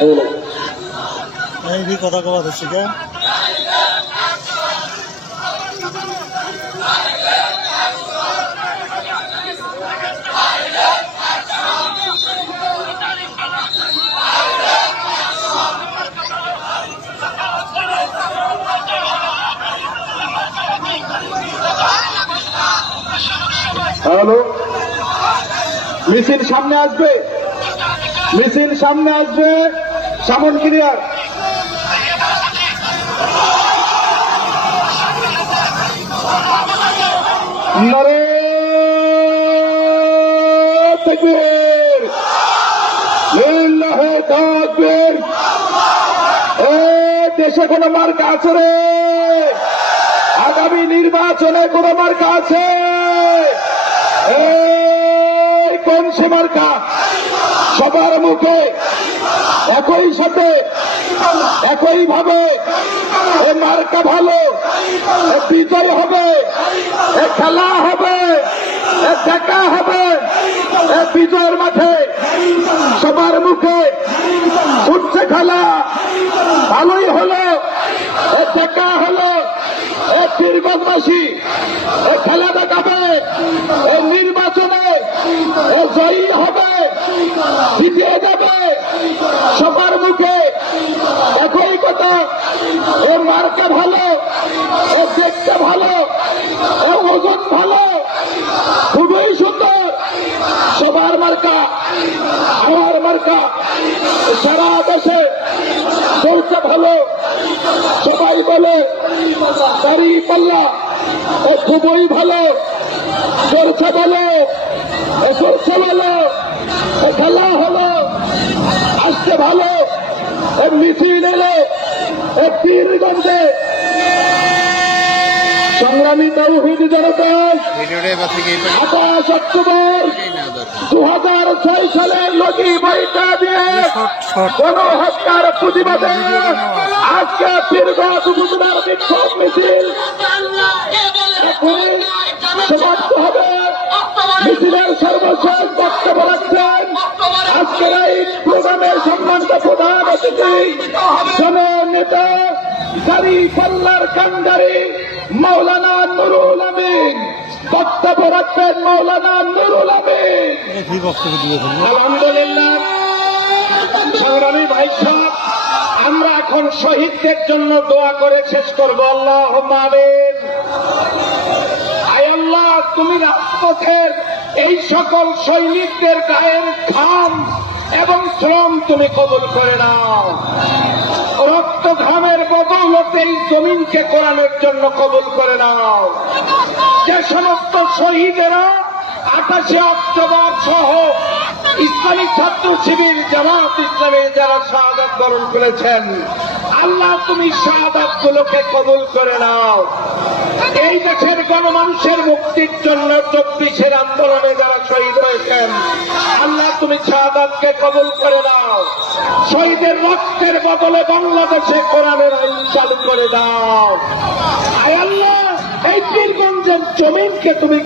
এই কথা কবা হচ্ছে কে হ্যালো? মিছিল সামনে আসবে। মিছিল সামনে আসবে। সামন ক্লিয়ার নারে তাকবীর। লিল্লাহে তাকবীর। এ দেশে কোনো মার্কা আছে রে। আগামী নির্বাচনে কোন মার্কা আছে। কোন সে মার্কা? সবার মুখে একই সাথে, একই ভাবে এ মার্কা ভালো, এ বিজয় হবে, এ খেলা হবে, এ দেখা হবে, এ বিজয়ের মাঠে সবার মুখে উঠছে খেলা। ভালোই হলো, এ দেখা হলো, এ পীরগঞ্জবাসী এ খেলা দেখাবে, এ নির্বাচনে এ জয়ী হবে জিতিয়ে যাবে সবার মুখে একই কথা এ মার্কা ভালো, ও দেখতে ভালো, ও ওজন ভালো, খুবই সুন্দর। সবার মার্কা, আমার মার্কা, সারা দেশে চলছে ভালো। সবাই বলে দাড়ি পাল্লা, ও খুবই ভালো। করছে ভালো এ করছে ভালো এ খেলা হলো আসছে ভালো এ মিছিল এলো। এ পীরগঞ্জে সংগ্রামী তৌহিদ জনতা আঠাশ অক্টোবর দু হাজার ছয় সালে লগি বইটা দিয়ে কোন হত্যার প্রতিবাদে আজকে পীরগঞ্জ উপজেলার বিক্ষোভ মিছিল। সমাপ্ত হবে। মিছিলের সর্বশেষ বক্তব্য রাখছেন আজকের এই প্রোগ্রামের সম্মানিত প্রধান অতিথি জননেতা গাড়ি পাল্লার কান্ডারি মৌলানা নুরুল আমিন বক্তব্য রাখবেন মৌলানা নুরুল আমিন। আলহামদুলিল্লাহ সংগ্রামী ভাই আমরা এখন শহীদদের জন্য দোয়া করে শেষ করব। আল্লাহ আয় আল্লাহ তুমি রাজপথের এই সকল সৈনিকদের গায়ের ঘাম এবং শ্রম তুমি কবল করে নাও। বদৌলতে এই জমিনকে করানোর জন্য কবুল করে নাও। যে সমস্ত শহীদেরা আকাশে অক্টোবর সহ ইসলামী ছাত্র শিবির জামাত ইসলামে যারা শাহাদ বরণ করেছেন আল্লাহ তুমি শাহাদাত গুলোকে কবুল করে নাও। এই দেশের গণমানুষের মুক্তির জন্য চব্বিশের আন্দোলনে যারা শহীদ হয়েছেন, আল্লাহ তুমি শাহাদাতকে কবুল করে নাও। শহীদের রক্তের বদলে বাংলাদেশে কোরআনের আইন চালু করে দাও। আল্লাহ, এই পীরগঞ্জের জমিনকে তুমি